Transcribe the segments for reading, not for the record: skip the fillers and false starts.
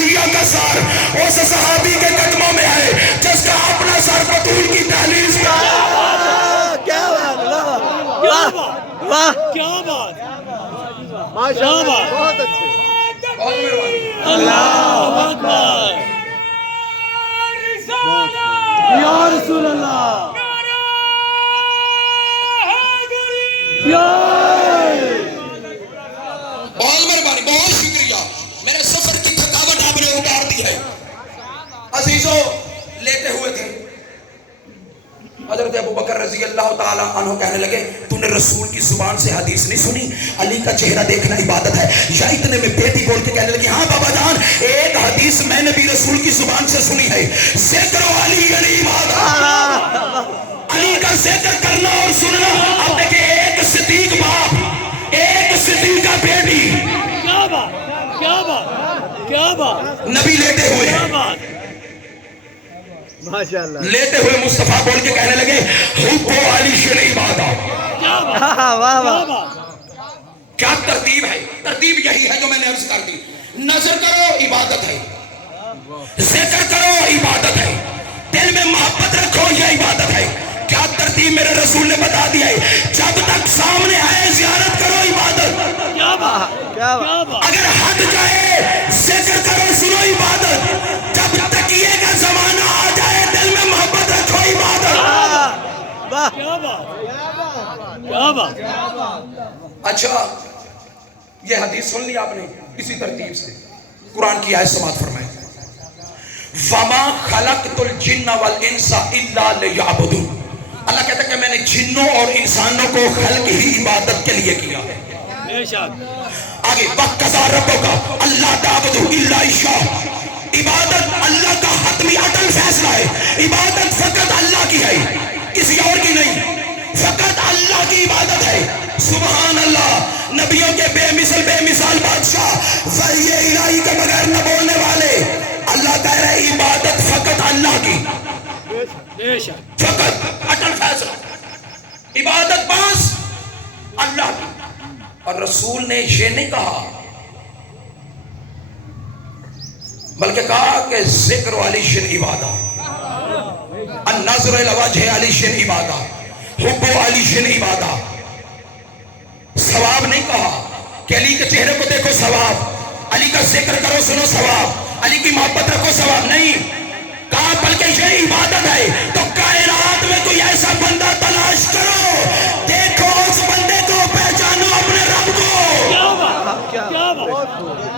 شیعہ کا سر اس صحابی کے قدموں میں ہے جس کا اپنا سر بطول کی دہلیز کا کیا بات، واہ کیا بات، ماشاء اللہ، بہت اچھے، اللہ اکبر، یا رسول اللہ، بہت مہربانی، بہت شکریہ، میرے سفر کی تھکاوٹ آپ نے اتار دی ہے۔ عزیزو لیتے ہوئے تھے، حضرت ابو بکر رضی اللہ تعالیٰ عنہ کہنے لگے تو نے رسول کی زبان سے حدیث نہیں سنی؟ علی کا چہرہ دیکھنا عبادت ہے۔ یا اتنے میں بیٹی بول کے کہنے لگی ہاں بابا جان ایک حدیث میں نے بھی رسول کی زبان سے سنی ہے، ذکر علی علی عبادت، علی کا ذکر کرنا اور سننا۔ اب دیکھیں ایک صدیق باپ، ایک صدیقہ بیٹی، کیا بات، کیا بات، کیا بات، نبی لیتے ہوئے کیا بات، ماشاء اللہ، لیتے ہوئے مصطفیٰ بول کے کہنے لگے حب علی شن عبادت۔ کیا بات، واہ کیا واہ، بات، کیا ترتیب ہے؟ ترتیب یہی ہے جو میں نے عرض کر دی، نظر کرو عبادت ہے، ذکر کرو عبادت ہے، دل میں محبت رکھو یہ عبادت ہے۔ کیا ترتیب میرے رسول نے بتا دی ہے؟ جب تک سامنے آئے زیارت کرو عبادت، کیا بات، کیا بات، کیا بات، اگر ہٹ جائے ذکر کرو سنو عبادت، جب تکیے کا زمانہ آ جائے دل میں محبت رکھو عبادت۔ واہ، کیا بات، کیا بات، اچھا یہ حدیث سن لی آپ نے، اسی ترتیب سے قرآن کی آیت سماعت فرمائے وَمَا خَلَقْتُ الْجِنَّ وَالْإِنسَ إِلَّا لِيَعْبُدُونَ۔ اللہ کہتا ہے کہ میں نے جنوں اور انسانوں کو خلق ہی عبادت کے لیے کیا ہے۔ بے شک، آگے وَقَضَىٰ رَبُّكَ أَلَّا تَعْبُدُوا إِلَّا إِيَّاهُ۔ عبادت اللہ کا حتمی اٹل فیصلہ ہے، عبادت فقط اللہ کی ہے کسی اور کی نہیں، فقط اللہ کی عبادت ہے۔ سبحان اللہ، نبیوں کے بے مثال بادشاہ، وحی الہی کے بغیر نہ بولنے والے، اللہ کہہ رہے عبادت فقط اللہ کی، بے شک، فقط اٹل فیصلہ، عبادت بس اللہ کی۔ اور رسول نے یہ نہیں کہا بلکہ کہا کہ ذکر علی شن عبادت، النظر الی وجہ علی شن عبادت، حب علی شن عبادت۔ ثواب نہیں کہا کہ علی کے چہرے کو دیکھو ثواب، علی کا ذکر کرو سنو ثواب، علی کی محبت رکھو ثواب، نہیں کہا بلکہ یہ عبادت ہے۔ تو کائنات میں کوئی ایسا بندہ تلاش کرو، دیکھو اس بندے کو، پہچانو اپنے رب کو۔ کیا بات، کیا بات،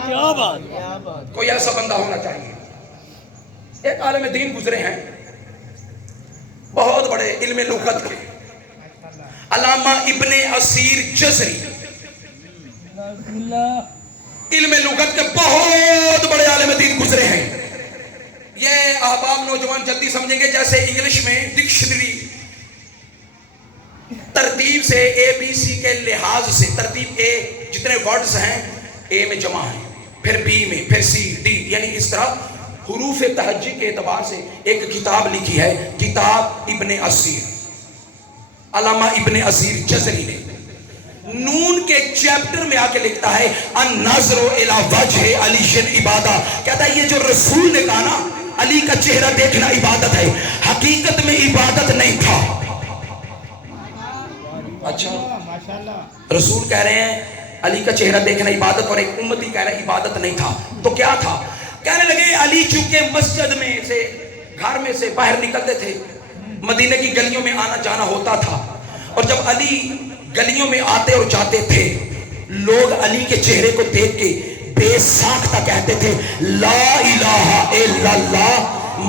کیا بات، کوئی ایسا بندہ ہونا چاہیے۔ ایک عالم دین گزرے ہیں بہت بڑے علم لغت کے، علامہ ابن اسیر جزری، علم لغت کے بہت بڑے عالم دین گزرے ہیں۔ یہ احباب نوجوان جلدی سمجھیں گے جیسے انگلش میں ڈکشنری ترتیب سے اے بی سی کے لحاظ سے، ترتیب اے جتنے ورڈز ہیں اے میں جمع ہیں، پھر بی میں، پھر سی ڈی، یعنی اس طرح حروف تہجی کے اعتبار سے ایک کتاب لکھی ہے، کتاب ابن اسیر، علامہ ابن اسیر جزری نے۔ نون کے چیپٹر میں آ کے لکھتا ہے النظر الی وجہ علی شن عبادہ، کہتا ہے یہ جو رسول نے کہا نا علی کا چہرہ دیکھنا عبادت ہے، حقیقت میں عبادت نہیں تھا۔ اچھا رسول کہہ رہے ہیں علی کا چہرہ دیکھنا عبادت، اور ایک امتی کہہ رہا ہے عبادت نہیں تھا، تو کیا تھا؟ کہنے لگے علی چونکہ مسجد میں سے، گھر میں سے باہر نکلتے تھے، مدینہ کی گلیوں میں آنا جانا ہوتا تھا، اور جب علی گلیوں میں آتے اور جاتے تھے لوگ علی کے چہرے کو دیکھ کے بے ساختہ کہتے تھے لا الہ الا اللہ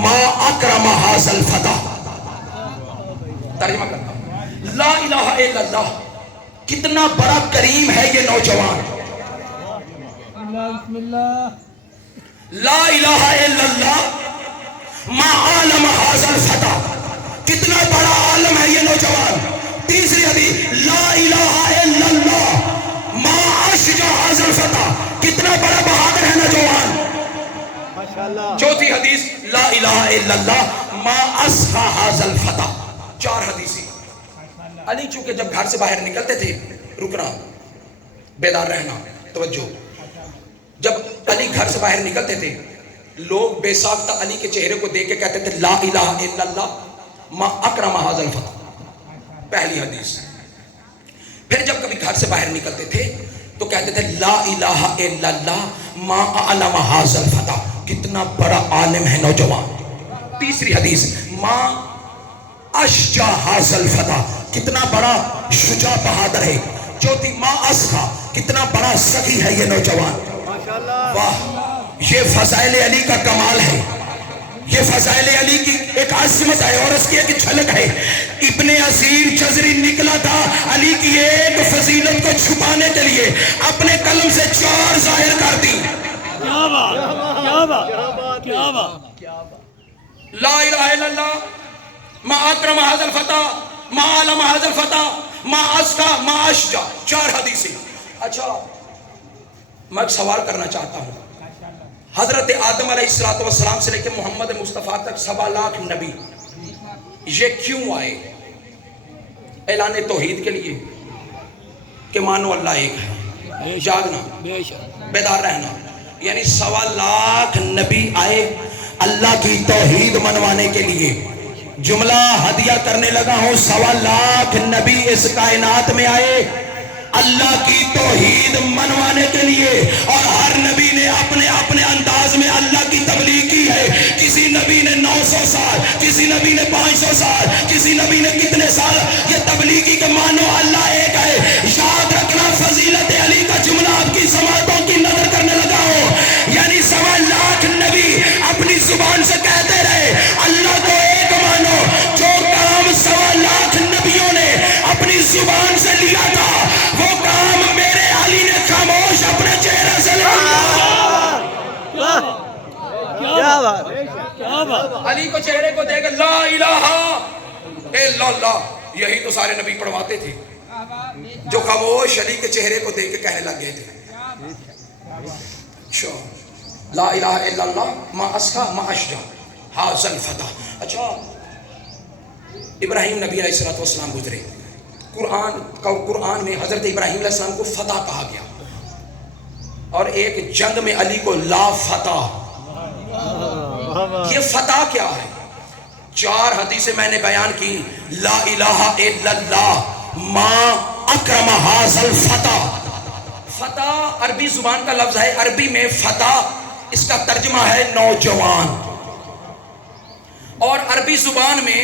ما اکرم ھذا الفتى۔ ترجمہ کرتا ہوں، لا الہ الا اللہ، کتنا بڑا کریم ہے یہ نوجوان، بسم اللہ، لا الہ الا اللہ ما عالم ھذا الفتى، کتنا بڑا عالم ہے یہ نوجوان۔ تیسری حدیث لا الہ الا اللہ ما اشجع ھذا الفتى، کتنا بڑا بہادر ہے نوجوان۔ ماشاءاللہ، چوتھی حدیث لا الہ الا اللہ ما اصحى ھذا الفتى۔ چار حدیثیں۔ علی چونکہ جب گھر سے باہر نکلتے تھے، رکنا، بیدار رہنا، توجہ، جب علی گھر سے باہر نکلتے تھے لوگ بے ساختہ علی کے چہرے کو دیکھ کے کہتے تھے لا الہ الا اللہ ما اکرم ھذا الفتى، پہلی حدیث۔ پھر جب کبھی گھر سے باہر نکلتے تھے تو کہتے تھے لا الہ الا اللہ ما اعلم ھذا الفتى، کتنا بڑا عالم ہے نوجوان۔ تیسری حدیث ما اشجع ھذا الفتى، کتنا بڑا شجاع بہادر ہے۔ چوتھی ما اسخا، کتنا بڑا سخی ہے یہ نوجوان۔ واہ، یہ فضائل علی کا کمال ہے، یہ فضائل علی کی ایک عظمت ہے اور اس کی ایک جھلک ہے۔ ابن عصیر جزری نکلا تھا علی کی ایک فضیلت کو چھپانے کے لیے، اپنے قلم سے 4 ظاہر کر دی۔ کیا بات، کیا بات، کیا بات۔ لا الہ الا اللہ ما اکرم ھذا الفتى ما علم ھذا الفتى ما اسقى ما اشجع، 4 حدیثیں۔ اچھا میں ایک سوال کرنا چاہتا ہوں، حضرت آدم علیہ السلام سے لے کے محمد مصطفیٰ تک 7 لاکھ نبی یہ کیوں آئے؟ اعلان توحید کے لیے کہ مانو اللہ ایک ہے، جاگنا، بیدار رہنا، یعنی 7 لاکھ نبی آئے اللہ کی توحید منوانے کے لیے۔ جملہ ہدیہ کرنے لگا ہوں، 7 لاکھ نبی اس کائنات میں آئے اللہ کی توحید منوانے کے لیے، اور ہر نبی نے اپنے اپنے انداز میں اللہ کی تبلیغ کی ہے۔ کسی نبی نے 900 سال، کسی نبی نے 500 سال، کسی نبی نے کتنے سال یہ تبلیغ کی کہ مانو اللہ ایک ہے۔ یاد رکھنا فضیلت علی کا جملہ آپ کی سماعتوں کی نظر کرنے لگا ہو، یعنی 7 لاکھ نبی اپنی زبان سے کہتے رہے اللہ کو ایک مانو۔ جو کام 7 لاکھ نبیوں نے اپنی زبان سے لیا تھا وہ کام میرے علی نے خاموش اپنے چہرے سے لیا۔ کیا بات، کیا بات۔ علی کو چہرے کو دیکھ لا الہ الا اللہ، یہی تو سارے نبی پڑھواتے تھے، جو خاموش علی کے چہرے کو دیکھ کے کہنے لگ گئے تھے لا الہ الا اللہ ما اسقى ما اشجع ھذا الفتى۔ اچھا ابراہیم نبی علیہ السلام گزرے، قرآن میں حضرت ابراہیم علیہ السلام کو فتح کہا گیا، اور ایک جنگ میں علی کو لا فتح۔ یہ فتح کیا ہے؟ 4 حدیثیں میں نے بیان کی، لا الہ الا اللہ ما اکرم ھذا الفتى۔ فتح عربی زبان کا لفظ ہے، عربی میں فتح اس کا ترجمہ ہے نوجوان، اور عربی زبان میں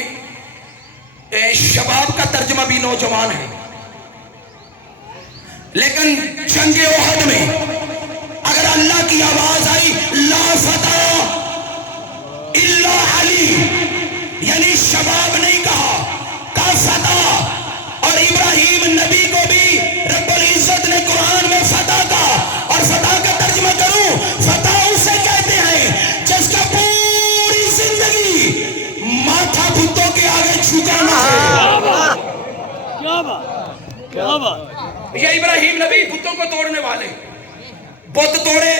شباب کا ترجمہ بھی نوجوان ہے۔ لیکن جنگ احد میں اگر اللہ کی آواز آئی لا فتح الا علی، یعنی شباب نہیں کہا فتح، اور ابراہیم نبی کو بھی رب العزت نے قرآن میں فتح کہا، اور فتح کا ترجمہ کروں، فتح اسے کہتے ہیں جس کا پوری زندگی ماتھا بتوں کے آگے جھکانا ہے۔ کیا بات، کیا بات۔ یہ ابراہیم نبی بتوں کو توڑنے والے، بت توڑے،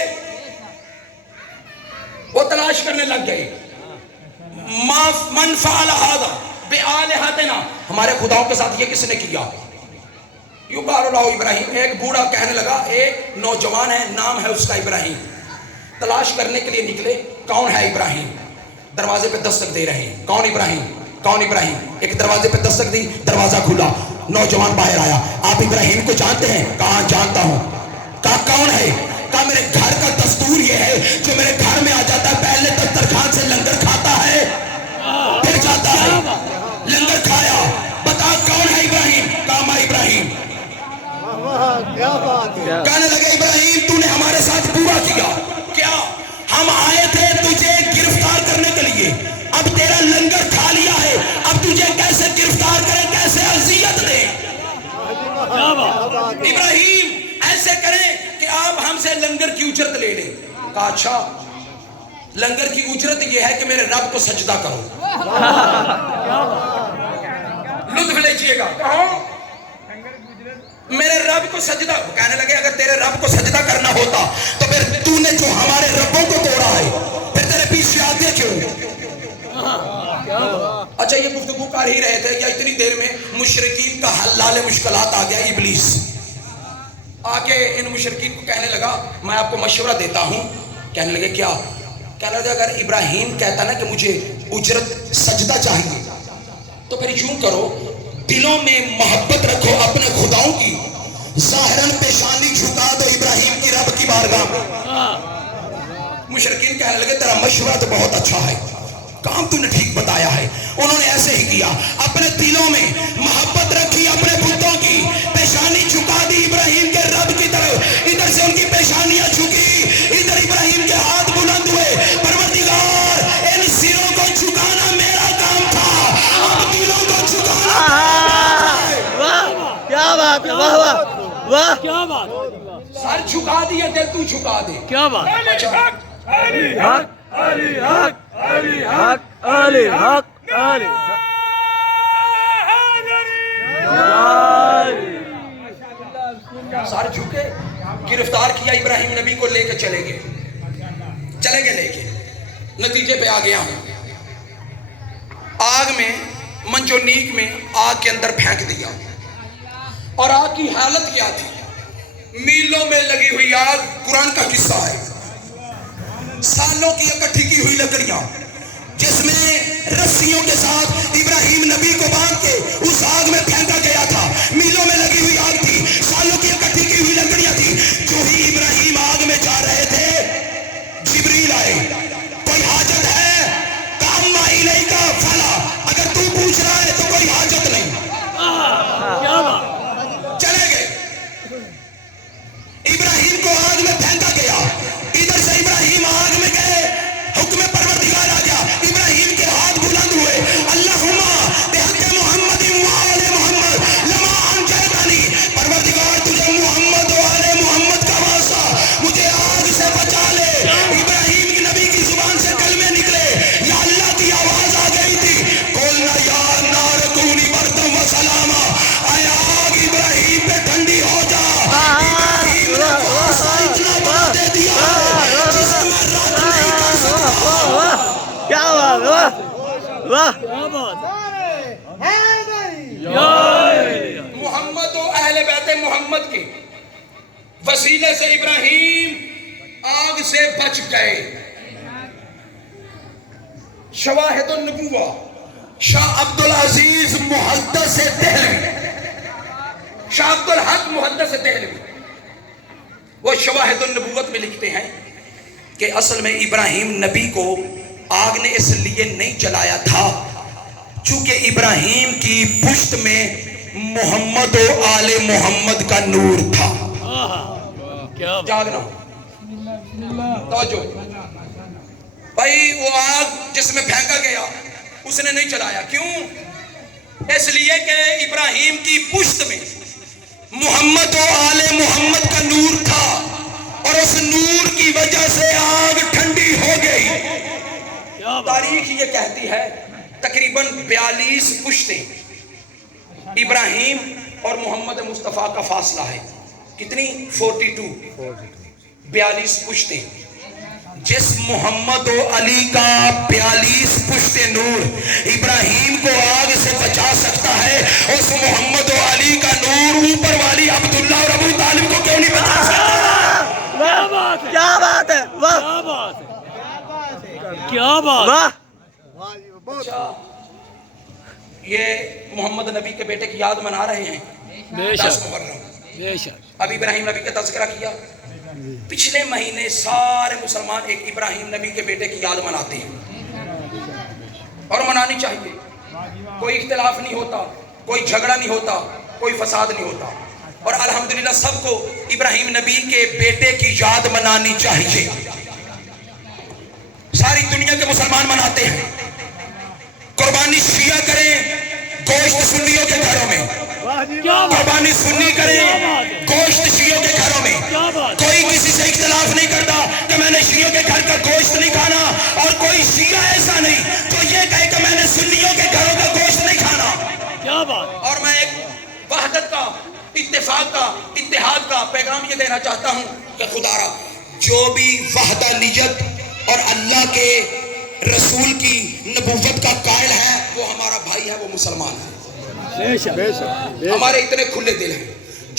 وہ تلاش کرنے لگ گئے من فعل ھذا بآلہتنا، ہمارے خداؤں کے ساتھ یہ کس نے کیا؟ یقال له ابراہیم، ایک بوڑھا کہنے لگا، ایک نوجوان ہے نام ہے اس کا ابراہیم، تلاش کرنے کے لیے نکلے کون ہے ابراہیم، دروازے پہ دستک دے رہے ہیں، کون ابراہیم، کون ابراہیم؟ ایک دروازے پہ دستک دی، دروازہ کھلا، نوجوان باہر آیا، آپ ابراہیم کو جانتے ہیں؟ کہا جانتا ہوں۔ کہا کون ہے؟ کہا میرے گھر کا دستور یہ ہے، جو میرے گھر میں آ جاتا ہے پہلے دسترخوان سے لنگر کھاتا ہے پھر جاتا ہے۔ لنگر کھایا، بتا کون ہے ابراہیم؟ کہا میں ابراہیم۔ کیا بات ہے۔ کہنے لگے ابراہیم تو نے ہمارے ساتھ برا کیا، کیا؟ ہم آئے تھے تجھے گرفتار کرنے کے لیے، اب تیرا لنگر کھا لیا ہے، اب تجھے کیسے گرفتار کریں، کیسے اذیت دیں؟ ابراہیم ایسے کریں کہ آپ ہم سے لنگر کی اجرت لے لیں۔ کہا اچھا، لنگر کی اجرت یہ ہے کہ میرے رب کو سجدہ کرو۔ لطف لیجئے گا، کہو میرے رب کو سجدہ۔ کہنے لگے اگر تیرے رب کو سجدہ کرنا ہوتا تو پھر تو نے جو ہمارے ربوں کو توڑا ہے پھر تیرے پیچھے آتے کیوں؟ اچھا یہ گفتگو کر ہی رہے تھے یا اتنی دیر میں مشرکین کا حلال مشکلات آ گیا ابلیس آ کے ان مشرکین کو کہنے لگا میں آپ کو مشورہ دیتا ہوں۔ کہنے لگے کیا؟ کہہ رہے تھے اگر ابراہیم کہتا نا کہ مجھے اجرت سجدہ چاہیے تو پھر یوں کرو دلوں میں محبت رکھو اپنے خداؤں کی, ظاہراً پیشانی جھکا دو ابراہیم کی رب کی بارگاہ میں. مشرکین کہنے لگے تیرا مشورہ تو بہت اچھا ہے, کام تو نے ٹھیک بتایا ہے. انہوں نے ایسے ہی کیا, اپنے دلوں میں محبت رکھی اپنے بتوں کی, پیشانی جھکا دی ابراہیم کے رب کی طرف. ادھر سے ان کی پیشانیاں جھکی, ادھر ابراہیم کے ہاتھ بلند ہوئے. پروردگار ان سروں کو جھکانا میرا کام تھا, اب دلوں کو جھکانا. کیا بات ہے, واہ واہ واہ, کیا بات, سر جھکا دیے دل تو جھکا دے. کیا بات, علی حق علی حق علی حق علی حق علی حق. سر جھکے, گرفتار کیا ابراہیم نبی کو, لے کے چلے گئے لے کے. نتیجے پہ آ گیا ہوں, آگ میں منجونیک میں آگ کے اندر پھینک دیا. اور آگ کی حالت کیا تھی, میلوں میں لگی ہوئی آگ. قرآن کا قصہ ہے, سالوں کی اکٹھی کی ہوئی لکڑیاں جس میں رسیوں کے ساتھ ابراہیم نبی کو باندھ کے اس آگ میں پھینکا گیا تھا. میلوں میں لگی ہوئی آگ تھی, سالوں کی اکٹھی کی ہوئی لکڑیاں تھی. جو ہی ابراہیم آگ میں جا رہے تھے جبریل آئے, کوئی حاجت ہے؟ کام الیک فلا, اگر تو پوچھ رہا ہے تو کوئی حاجت نہیں. کیا بات, چلے گئے, ابراہیم کو آگ میں پھینکا گیا. ادھر سے ابراہیم آگ میں گئے, حکم پروردگار آ گیا. ابراہیم کے ہاتھ بلند ہوئے, اللہم بحق محمد و آل محمد لما انجیتنی, پروردگار تجھے محمد و آل محمد کا واسطہ مجھے آگ سے بچا لے. ابراہیم کی نبی کی زبان سے کلمے نکلے, یا اللہ کی آواز آ گئی تھی, قولنا یا نار کونی بردم و سلاما, اے آگ ابراہیم پہ ٹھنڈی ہو جا. ابراہیم نے واسطہ اتنا بڑا دے دیا ہے جسے میں رد نہیں کر سکتا. کیا بات, واہ واہ. کیا بات, محمد و اہل بیت محمد کے وسیلے سے ابراہیم آگ سے بچ گئے. شواہد النبوہ شاہ عبدالعزیز محدث دہلوی, شاہ عبدالحق محدث دہلوی, وہ شواہد النبوت میں لکھتے ہیں کہ اصل میں ابراہیم نبی کو آگ نے اس لیے نہیں جلایا تھا چونکہ ابراہیم کی پشت میں محمد و آل محمد کا نور تھا. کیا بات, جاگنا توجہ بھائی, وہ آگ جس میں پھینکا گیا اس نے نہیں جلایا. کیوں؟ اس لیے کہ ابراہیم کی پشت میں محمد و آل محمد کا نور تھا, اور اس نور کی وجہ سے آگ ٹھنڈی ہو گئی. کیا بات, تاریخ یہ کہتی ہے تقریباً 42 پشتیں ابراہیم اور محمد مصطفیٰ کا فاصلہ ہے. کتنی؟ 42 پشتیں. جس محمد و علی کا 42 پشت نور ابراہیم کو آگ سے بچا سکتا ہے, اس محمد و علی کا نور اوپر والی عبداللہ اور ابو طالب کو کیوں نہیں بچا سکتا؟ کیا بات ہے, کیا بات ہے, واہ کیا بات ہے, کیا بات, واہ. اچھا, یہ محمد نبی کے بیٹے کی یاد منا رہے ہیں. بے 10 شک, محرم. بے شک, اب ابراہیم نبی کا تذکرہ کیا. پچھلے مہینے سارے مسلمان ایک ابراہیم نبی کے بیٹے کی یاد مناتے ہیں, اور منانی چاہیے. کوئی اختلاف نہیں ہوتا, کوئی جھگڑا نہیں ہوتا, کوئی فساد نہیں ہوتا, اور الحمدللہ سب کو ابراہیم نبی کے بیٹے کی یاد منانی چاہیے. ساری دنیا کے مسلمان مناتے ہیں. قربانی شیعہ کریں گوشت سنیوں کے گھروں میں, قربانی سنی کریں گوشت شیعوں کے گھروں میں. کوئی کسی سے اختلاف نہیں کرتا کہ میں نے شیعوں کے گھر کا گوشت نہیں کھانا, اور کوئی شیعہ ایسا نہیں جو یہ کہے کہ میں نے سنیوں کے گھروں کا گوشت نہیں کھانا. کیا بات, اور میں ایک وحدت کا, اتفاق کا, اتحاد کا پیغام یہ دینا چاہتا ہوں کہ خدا را جو بھی وحدانیت اور اللہ کے رسول کی نبوت کا قائل ہے وہ ہمارا بھائی ہے, وہ مسلمان ہے. ہمارے اتنے کھلے دل ہیں.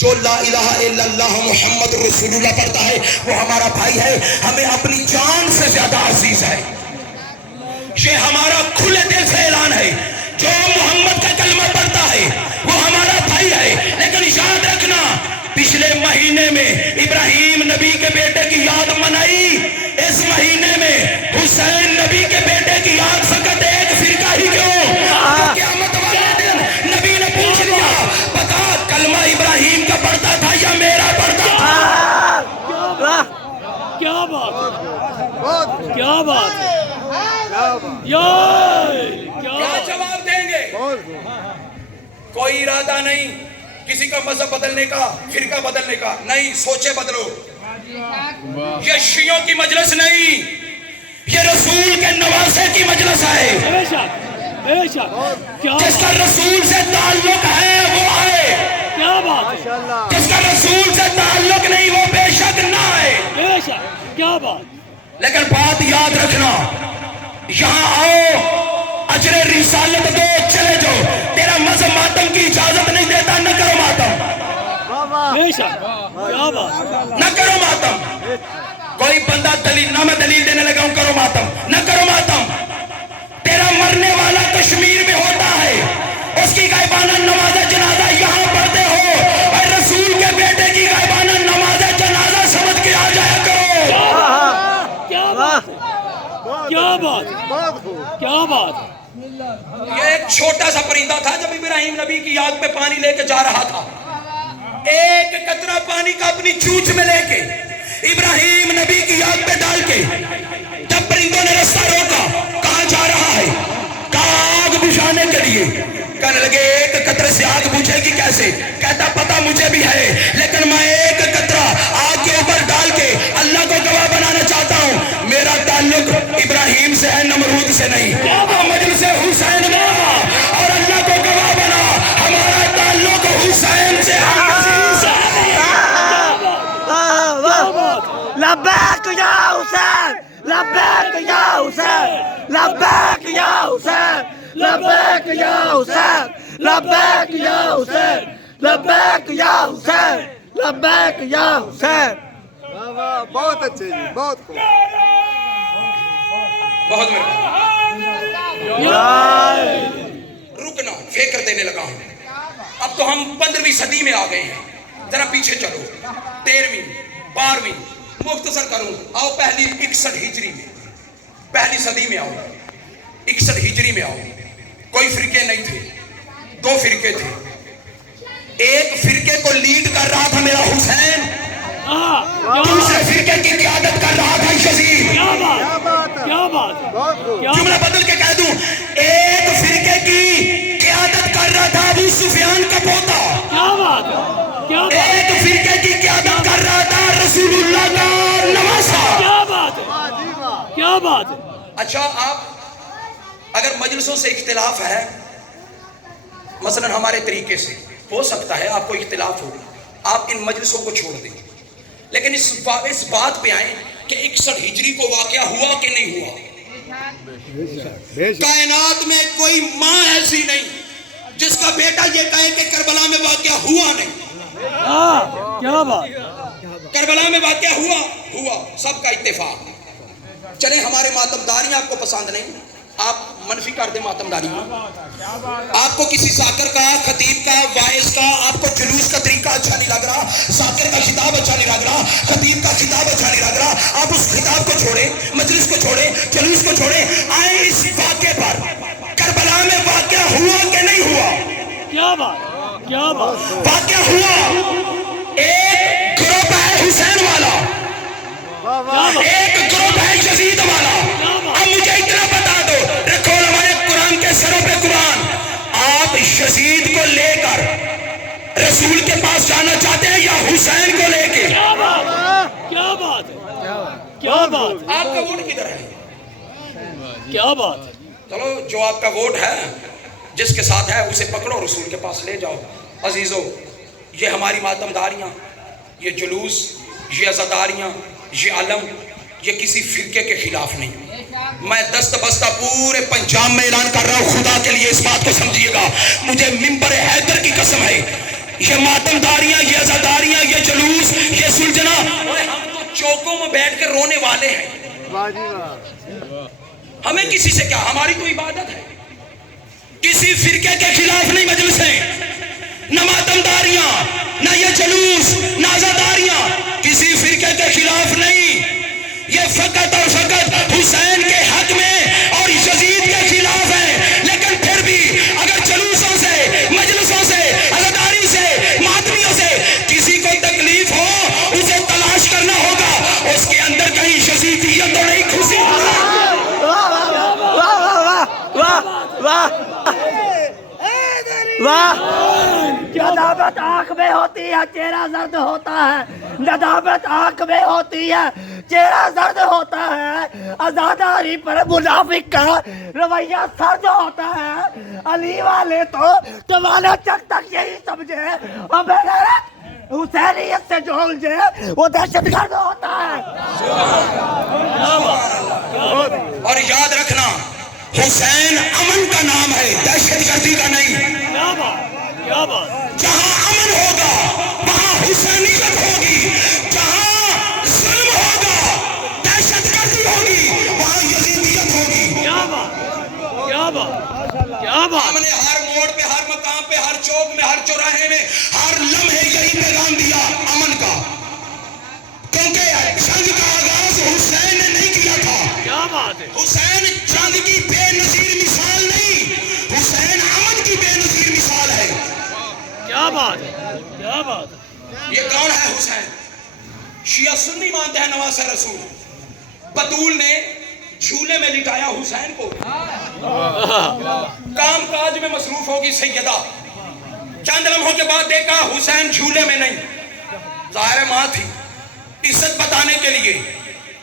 جو لا الہ الا اللہ محمد رسول اللہ پڑھتا ہے وہ ہمارا بھائی ہے، ہمیں اپنی جان سے زیادہ عزیز ہے. یہ ہمارا کھلے دل سے اعلان ہے. جو محمد کا کلمہ پڑھتا ہے وہ ہمارا بھائی ہے. لیکن یاد رکھنا، پچھلے مہینے میں ابراہیم نبی کے بیٹے کی یاد منائی، اس مہینے میں حسین نبی کے بیٹے کی یاد فقط ایک فرقہ ہی کیوں؟ قیامت والے دن نبی نے پوچھ لیا، بتا کلمہ ابراہیم کا پڑھتا تھا یا میرا پڑھتا تھا؟ کیا بات ہے، کیا بات ہے، کیا جواب دیں گے؟ کوئی ارادہ نہیں کسی کا مذہب بدلنے کا، فرقہ بدلنے کا، نہیں، سوچے بدلو. یہ شیعوں کی مجلس نہیں، یہ رسول کے نواسے کی مجلس ہے. بے شک بے شک، کیا جس کا رسول سے تعلق ہے وہ آئے، کیا بات ہے، جس کا رسول سے تعلق نہیں وہ بے شک نہ آئے. بے شک، کیا بات. لیکن بات یاد رکھنا، یہاں آؤ، اجر رسالت دو، چلے جاؤ. تیرا مذہب ماتم کی اجازت نہیں دیتا، نہ کرو ماتم، بے شک، کیا بات. نہ کرو ماتم. کوئی بندہ دلیل، نہ میں دلیل دینے لگا ہوں کرو ماتم، نہ کرو ماتم. تیرا مرنے والا کشمیر میں ہوتا ہے، اس کی غائبانہ نماز جنازہ یہاں پڑھتے ہو، اور رسول کے بیٹے کی غائبانہ نماز جنازہ سمجھ کے آ جایا کرو. کیا بات ہے، کیا بات ہے، کیا بات ہے. یہ ایک چھوٹا سا پرندہ تھا جب ابراہیم نبی کی یاد پہ پانی لے کے جا رہا تھا. ایک قطرہ پانی کا اپنی چونچ میں لے کے ابراہیم نبی کی یاد پہ ڈال کے جب پرندوں نے رستہ روکا، کہاں جا رہا ہے؟ کہا آگ بجھانے کے لیے. کہنے لگے ایک قطرے سے آگ بجھے گی کیسے؟ کہتا پتہ مجھے بھی ہے، لیکن میں ایک قطرہ آگ کے اوپر ڈال کے اللہ کو گواہ بنانا چاہتا ہوں. میرا تعلق ابراہیم سے ہے، نمرود سے نہیں. مجلس حسین میں اور اللہ کو گواہ بنا، ہمارا تعلق حسین سے ہے. لبیک یا حسین، لبیک یا حسین، لبیک یا حسین، لبیک یا حسین، لبیک یا حسین، لبیک یا حسین، لبیک یا حسین. بہت اچھے جی، بہت خوب. بہت رکنا، فکر دینے لگا ہوں. اب تو ہم 15ویں صدی میں آ گئے ہیں، ذرا پیچھے چلو. 13ویں 12ویں مختصر کروں. آؤ پہلی 61 ہجری میں، پہلی صدی میں آؤ، 61 ہجری میں آؤ. کوئی فرقے نہیں تھے، 2 فرقے تھے. ایک فرقے کو لیڈ کر رہا تھا میرا حسین، دوسرے فرقے کی قیادت کر رہا تھا یزید. کیا بات، کیا بات، جملہ بدل کے کہہ دوں، ایک فرقے کی قیادت کر رہا تھا ابو سفیان کا پوتا، کیا بات، کیا بات، ایک فرقے کی قیادت کر رہا تھا رسول اللہ کا نواسا. کیا بات ہے، کیا بات ہے. اچھا، آپ اگر مجلسوں سے اختلاف ہے، مثلا ہمارے طریقے سے ہو سکتا ہے آپ کو اختلاف ہوگا، آپ ان مجلسوں کو چھوڑ دیں، لیکن اس بات پہ آئیں کہ 61 ہجری کو واقعہ ہوا کہ نہیں ہوا. کائنات میں کوئی ماں ایسی نہیں جس کا بیٹا یہ کہے کہ کربلا میں واقعہ ہوا نہیں. کیا بات، کربلا میں واقعہ ہوا، سب کا اتفاق. چلیں ہمارے ماتمداری آپ کو پسند نہیں، آپ منفی کر دیں ماتمداری میں. آپ کو کسی ساکر کا، خطیب کا، وائز کا، آپ کو جلوس کا طریقہ اچھا نہیں لگ رہا، ساکر کا خطاب اچھا نہیں لگ رہا، خطیب کا خطاب اچھا نہیں لگ رہا، آپ اس خطاب کو چھوڑیں، مجلس کو چھوڑیں، جلوس کو چھوڑیں. آئیں اس واقعے پر، کربلا میں واقعہ ہوا کہ نہیں ہوا؟ کیا بات، کیا بات. واقعہ ہوا. ایک گروپ ہے حسین والا، ایک گروپ ہے یزید والا. اب مجھے اتنا بتا دو، رکھو ہمارے قرآن کے سروں پہ قرآن، آپ یزید کو لے کر رسول کے پاس جانا چاہتے ہیں یا حسین کو لے کے؟ کیا بات، کیا بات، کیا بات، آپ کا ووٹ کدھر ہے؟ کیا بات. چلو جو آپ کا ووٹ ہے، جس کے ساتھ ہے اسے پکڑو، رسول کے پاس لے جاؤ. عزیزو، یہ ہماری ماتمداریاں، یہ جلوس، یہ عزاداریاں، یہ علم، یہ کسی فرقے کے خلاف نہیں. میں دست بستہ پورے پنجاب میں اعلان کر رہا ہوں، خدا کے لیے اس بات کو سمجھیے گا، مجھے منبر حیدر کی قسم ہے، یہ ماتمداریاں، یہ عزاداریاں، یہ جلوس، یہ سلجنا، ہم تو چوکوں میں بیٹھ کے رونے والے ہیں. ہمیں کسی سے کیا، ہماری تو عبادت ہے. کسی فرقے کے خلاف نہیں مجلسیں، نہ ماتمداریاں، نہ یہ جلوس، نہ عزاداریاں، کسی فرقے کے خلاف نہیں. یہ فقط اور فقط حسین کے حق میں اور یزید کے خلاف ہے. لیکن پھر بھی اگر جلوسوں سے، مجلسوں سے، عزاداری سے، ماتمیوں سے کسی کو تکلیف ہو، اسے تلاش کرنا ہوگا اس کے اندر کہیں یزیدیت تو نہیں کھسی. ندامت آنکھ میں ہوتی ہے چہرہ زرد ہوتا ہے، ندامت آنکھ میں ہوتی ہے چہرہ زرد ہوتا ہے. عزاداری پر منافق کا رویہ سرد ہوتا ہے. علی والے تو تمہارا چک تک یہی سمجھے اور حسینیت سے جو الجھے وہ دہشت گرد ہوتا ہے. اور یاد رکھنا، حسین امن کا نام ہے، دہشت گردی کا نہیں. جہاں امن ہوگا وہاں حسینیت ہوگی، جہاں ظلم ہوگا، دہشت گردی ہوگی، وہاں یزیدیت ہوگی. ہم نے ہر موڑ پہ، ہر مقام پہ، ہر چوک میں، ہر چوراہے میں، ہر لمحے یہی پیغام دیا امن کا، کیونکہ جنگ کا آغاز حسین نے نہیں کیا تھا. حسین جنگ کی بے نظیر مثال نہیں، حسین امن کی بے نظیر مثال ہے. کیا بات ہے، کیا بات ہے. یہ کون ہے حسین؟ شیعہ سنی مانتے ہیں نواز رسول. بطول نے جھولے میں لٹایا حسین کو، کام کاج میں مصروف ہوگی سیدہ. چند لمحوں کے بعد دیکھا حسین جھولے میں نہیں. ظاہر ماں تھی، عزت بتانے کے لیے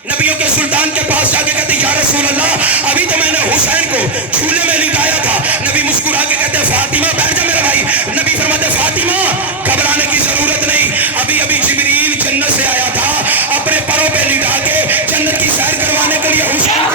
نبیوں کے سلطان کے پاس جا کے کہتے یا رسول اللہ ابھی تو میں نے حسین کو جھولے میں لٹایا تھا. نبی مسکرا کے کہتے فاطمہ بیٹھ جا میرے بھائی. نبی فرماتے فاطمہ گھبرانے کی ضرورت نہیں، ابھی ابھی جبریل جنت سے آیا تھا، اپنے پروں پہ لٹا کے جنت کی سیر کروانے کے لیے حسین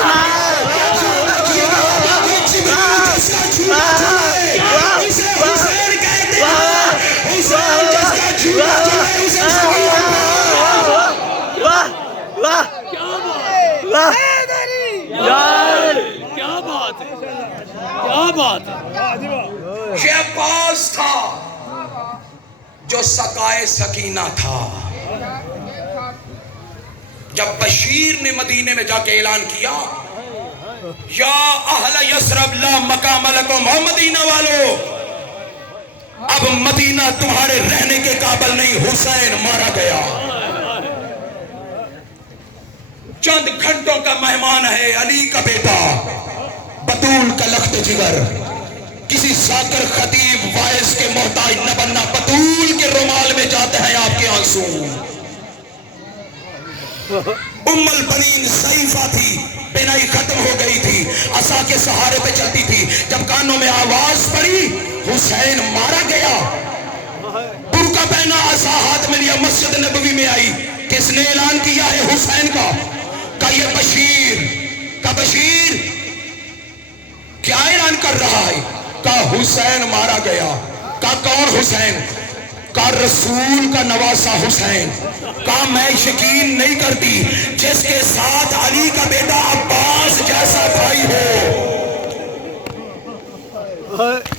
کیا بات ہے، کیا بات ہے. یہ عباس تھا جو سقائے سکینہ تھا. جب بشیر نے مدینے میں جا کے اعلان کیا یا اہل یثرب لا مقام لکم، مدینہ والو اب مدینہ تمہارے رہنے کے قابل نہیں، حسین مارا گیا. چند گھنٹوں کا مہمان ہے علی کا بیٹا، بطول کا لخت جگر، کسی ساکر خطیب وائز کے محتاج نہ بننا. بطول کے رومال میں جاتے ہیں آپ کے آنسو. ام البنین ضعیفہ تھی، بینائی ختم ہو گئی تھی، عصا کے سہارے پہ چلتی تھی. جب کانوں میں آواز پڑی حسین مارا گیا، برقع پہنا، عصا ہاتھ میں لیا، مسجد نبوی میں آئی. کس نے اعلان کیا ہے حسین کا؟ یہ بشیر کا بشیر کیا اعلان کر رہا ہے؟ حسین مارا گیا. کون حسین؟ رسول کا نواسا حسین. میں یقین نہیں کرتی جس کے ساتھ علی کا بیٹا عباس جیسا بھائی ہو.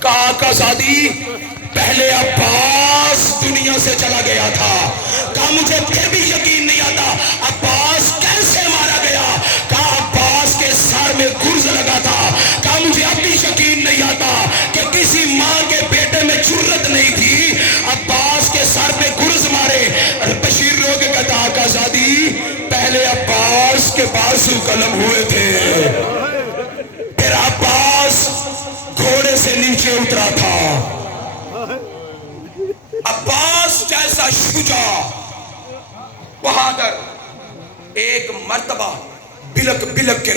آقا زادی پہلے عباس دنیا سے چلا گیا تھا، مجھے پھر بھی یقین نہیں آتا عباس کیسے مارا گیا. عباس کے سر میں گرز لگا تھا. مجھے اب بھی یقین نہیں آتا کہ کسی ماں کے بیٹے میں جرت نہیں تھی عباس کے سر پہ گرز مارے. بشیر رو کے کہتا آقا زادی پہلے عباس کے بازو قلم ہوئے تھے، پھر عباس گھوڑے سے نیچے اترا تھا. عباس جیسا شجاع بہادر ایک مرتبہ بلک بلک کے